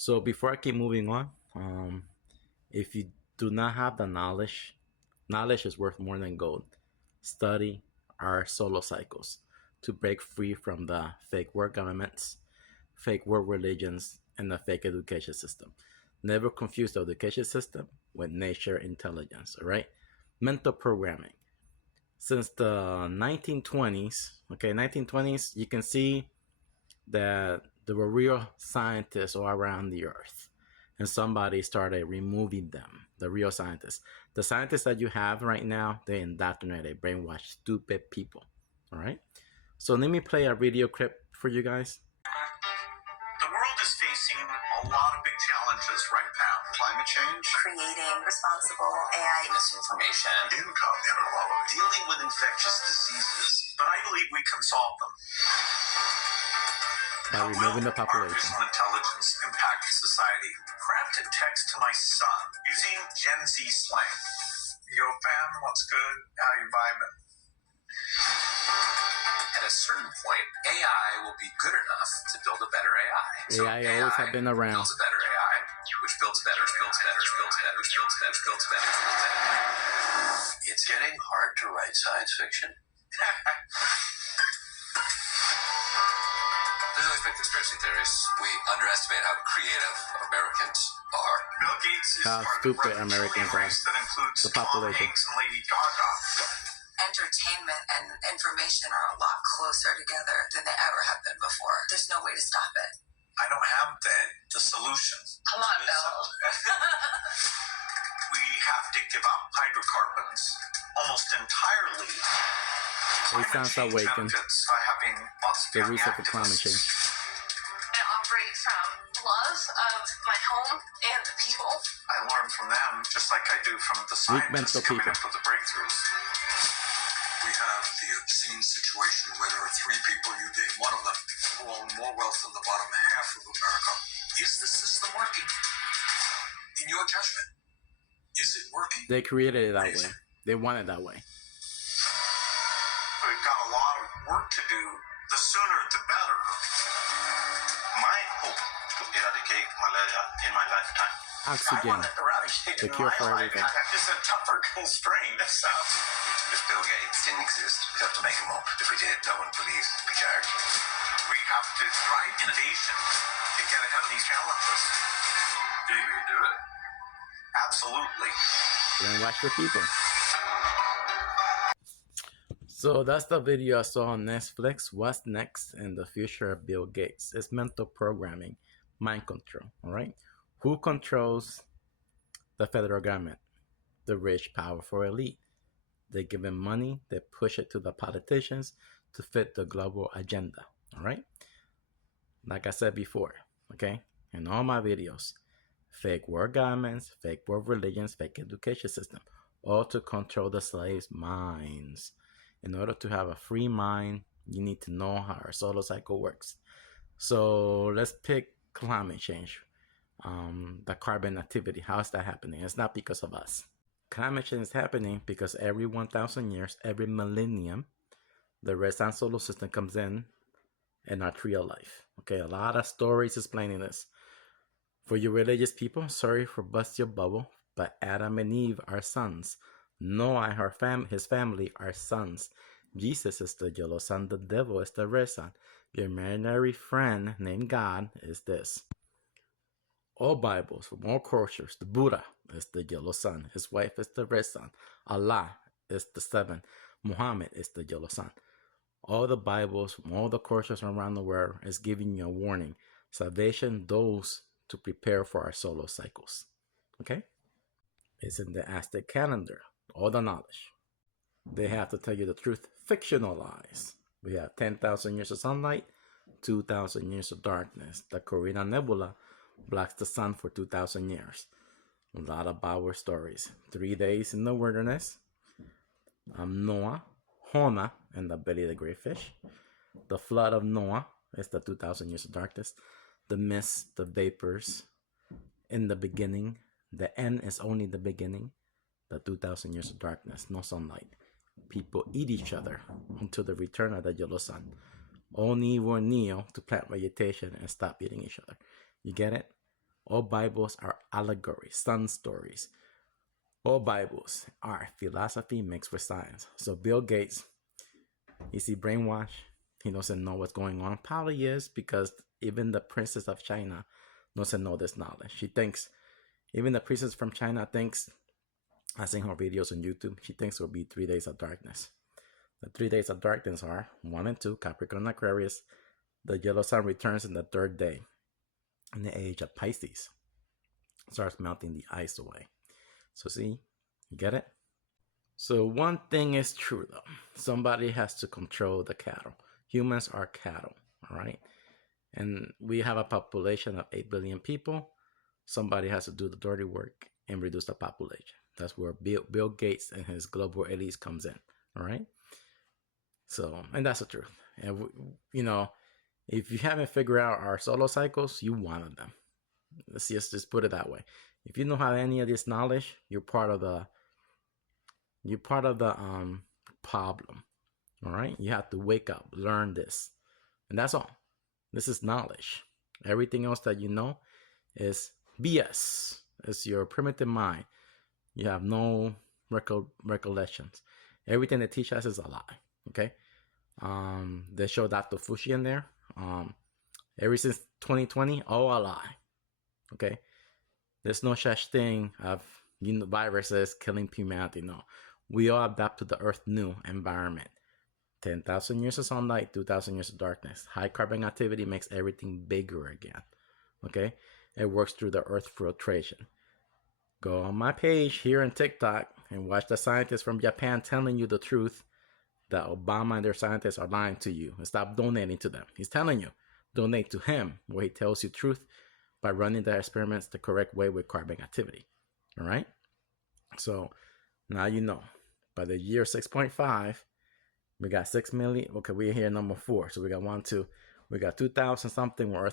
So before I keep moving on, if you do not have the knowledge, knowledge is worth more than gold. Study our solar cycles to break free from the fake world governments, fake world religions, and the fake education system. Never confuse the education system with nature intelligence, all right? Mental programming. Since the 1920s, 1920s, you can see that there were real scientists all around the earth. And somebody started removing them, the real scientists. The scientists that you have right now, they indoctrinate, they brainwash stupid people. All right? So let me play a video clip for you guys. The world is facing a lot of big challenges right now. Climate change, creating responsible AI, misinformation, income inequality, dealing with infectious diseases. But I believe we can solve them. By removing the population. Artificial intelligence impact society. Crafted text to my son using Gen Z slang. Yo fam, what's good? How you vibing? At a certain point, AI will be good enough to build a better AI. So AI always have been around. Builds a better AI, which builds better, which builds better, which builds better, which builds better, which builds better, which builds better. It's getting hard to write science fiction. There's always been conspiracy theories. We underestimate how creative Americans are. Bill Gates is how stupid Americans are. That includes the population. Tom Hanks and Lady Gaga. Entertainment and information are a lot closer together than they ever have been before. There's no way to stop it. I don't have the solution. Come on, Bill. We have to give up hydrocarbons almost entirely. They sound awakened. By having lots of the reason for climate change. I operate from love of my home and the people. I learn from them just like I do from the scientists coming up with the breakthroughs. We have the obscene situation where there are 3 people, you date one of them, who own more wealth than the bottom half of America. Is the system working? In your judgment, is it working? They created it that way. They want it that way. We've got a lot of work to do. The sooner, the better. My hope to eradicate malaria in my lifetime. Oxygen. The cure for everything. It's a tougher constraint. So, if Bill Gates didn't exist, we'd have to make him up. If we did, no one believes the charge. We have to drive innovation to get ahead of these challenges. Do you do it? Absolutely. Then watch the people. So that's the video I saw on Netflix. What's next in the future of Bill Gates? It's mental programming, mind control. All right. Who controls the federal government? The rich, powerful elite. They give them money. They push it to the politicians to fit the global agenda. All right. Like I said before, okay, in all my videos, fake world governments, fake world religions, fake education system, all to control the slaves' minds. In order to have a free mind, you need to know how our solar cycle works. So let's pick climate change. The carbon activity. How is that happening? It's not because of us. Climate change is happening because every 1,000 years, every millennium, the red sun solar system comes in our tree of life. Okay, a lot of stories explaining this. For you religious people, sorry for bust your bubble, but Adam and Eve are sons. Noah and his family are sons. Jesus is the yellow sun. The devil is the red sun. Your imaginary friend named God is this. All Bibles from all cultures, the Buddha is the yellow sun. His wife is the red sun. Allah is the 7. Muhammad is the yellow sun. All the Bibles from all the cultures around the world is giving you a warning. Salvation, those to prepare for our solar cycles. Okay? It's in the Aztec calendar. All the knowledge. They have to tell you the truth. Fictional lies. We have 10,000 years of sunlight, 2,000 years of darkness. The Corona Nebula blocks the sun for 2,000 years. A lot of Bible stories. 3 days in the wilderness. Noah, Jonah, and the belly of the great fish. The flood of Noah is the 2,000 years of darkness. The mist, the vapors. In the beginning. The end is only the beginning. The 2,000 years of darkness, no sunlight. People eat each other until the return of the yellow sun. Only were Neo to plant vegetation and stop eating each other. You get it? All Bibles are allegories, sun stories. All Bibles are philosophy mixed with science. So Bill Gates, is he brainwashed? He doesn't know what's going on. Probably is, because even the princess of China doesn't know this knowledge. She thinks, even the princess from China thinks, I've seen her videos on YouTube, she thinks it will be 3 days of darkness. The 3 days of darkness are 1 and 2, Capricorn and Aquarius. The yellow sun returns in the 3rd day. In the age of Pisces, starts melting the ice away. So see, you get it? So one thing is true though. Somebody has to control the cattle. Humans are cattle, all right? And we have a population of 8 billion people. Somebody has to do the dirty work and reduce the population. That's where Bill Gates and his global elites comes in, all right? So, and that's the truth. And, you know, if you haven't figured out our solar cycles, you wanted them. Let's just put it that way. If you don't have any of this knowledge, you're part of the problem. All right, you have to wake up, learn this, and that's all. This is knowledge. Everything else that you know is BS. It's your primitive mind. You have no recollections. Everything they teach us is a lie. Okay. They show Dr. Fushi in there. Ever since 2020, all a lie. Okay, there's no such thing of viruses killing humanity. No, we all adapt to the Earth's new environment. 10,000 years of sunlight, 2,000 years of darkness. High carbon activity makes everything bigger again. Okay, it works through the Earth filtration. Go on my page here on TikTok and watch the scientists from Japan telling you the truth that Obama and their scientists are lying to you, and stop donating to them. He's telling you, donate to him, where he tells you truth by running the experiments the correct way with carbon activity. All right? So now you know. By the year 6.5, we got 6 million. Okay, we're here number 4. So we got 1, 2. We got 2,000 something where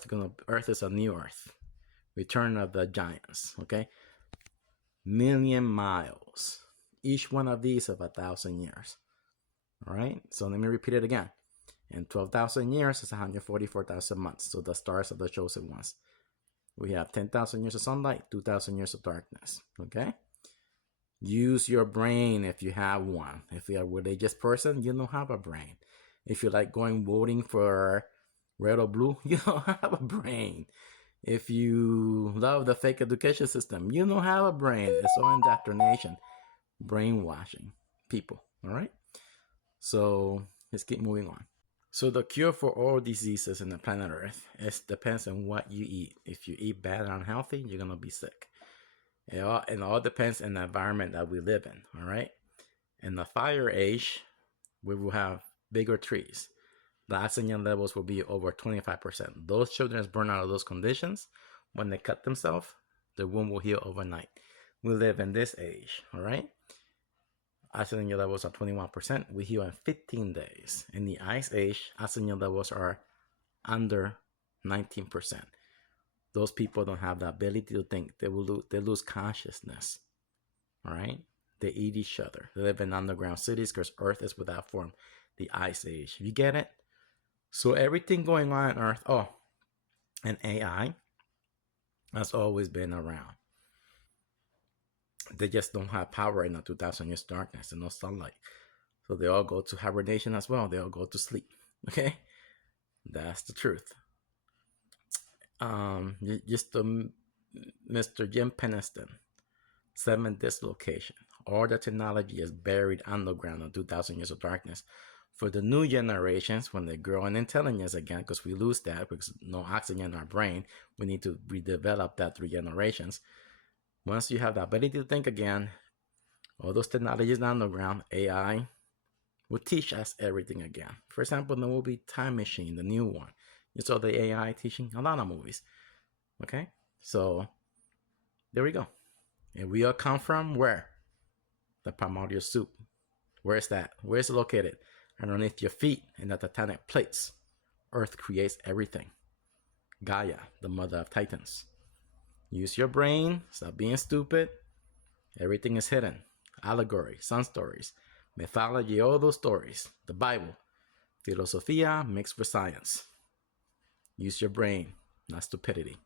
Earth is a new Earth. Return of the giants. Okay? Million miles. Each one of these of 1,000 years. All right? So let me repeat it again. In 12,000 years, it's 144,000 months. So the stars of the chosen ones. We have 10,000 years of sunlight, 2,000 years of darkness. Okay? Use your brain if you have one. If you're a religious person, you don't have a brain. If you like going voting for red or blue, you don't have a brain. If you love the fake education system, you don't have a brain. It's all indoctrination, brainwashing people. All right? So let's keep moving on. So the cure for all diseases in the planet Earth depends on what you eat. If you eat bad and unhealthy, you're going to be sick. It all depends on the environment that we live in, all right? In the fire age, we will have bigger trees. The oxygen levels will be over 25%. Those children born out of those conditions, when they cut themselves, the wound will heal overnight. We live in this age, all right? Oxygen levels are 21%. We heal in 15 days. In the ice age, oxygen levels are under 19%. Those people don't have the ability to think. They lose consciousness. All right? They eat each other. They live in underground cities because Earth is without form. The ice age. You get it? So everything going on Earth. Oh, and AI has always been around. They just don't have power in the 2,000 years darkness and no sunlight. So they all go to hibernation as well. They all go to sleep. Okay? That's the truth. Mr. Jim Peniston, 7 dislocation. All the technology is buried underground in 2,000 years of darkness. For the new generations, when they grow in intelligence again, because we lose that because no oxygen in our brain, we need to redevelop that through generations. Once you have the ability to think again, all those technologies underground, AI, will teach us everything again. For example, the movie Time Machine, the new one. You saw the AI teaching a lot of movies. Okay? So, there we go. And we all come from where? The primordial soup. Where is that? Where is it located? Underneath your feet in the tectonic plates. Earth creates everything. Gaia, the mother of titans. Use your brain. Stop being stupid. Everything is hidden. Allegory, sun stories, mythology, all those stories. The Bible. Philosophia mixed with science. Use your brain, not stupidity.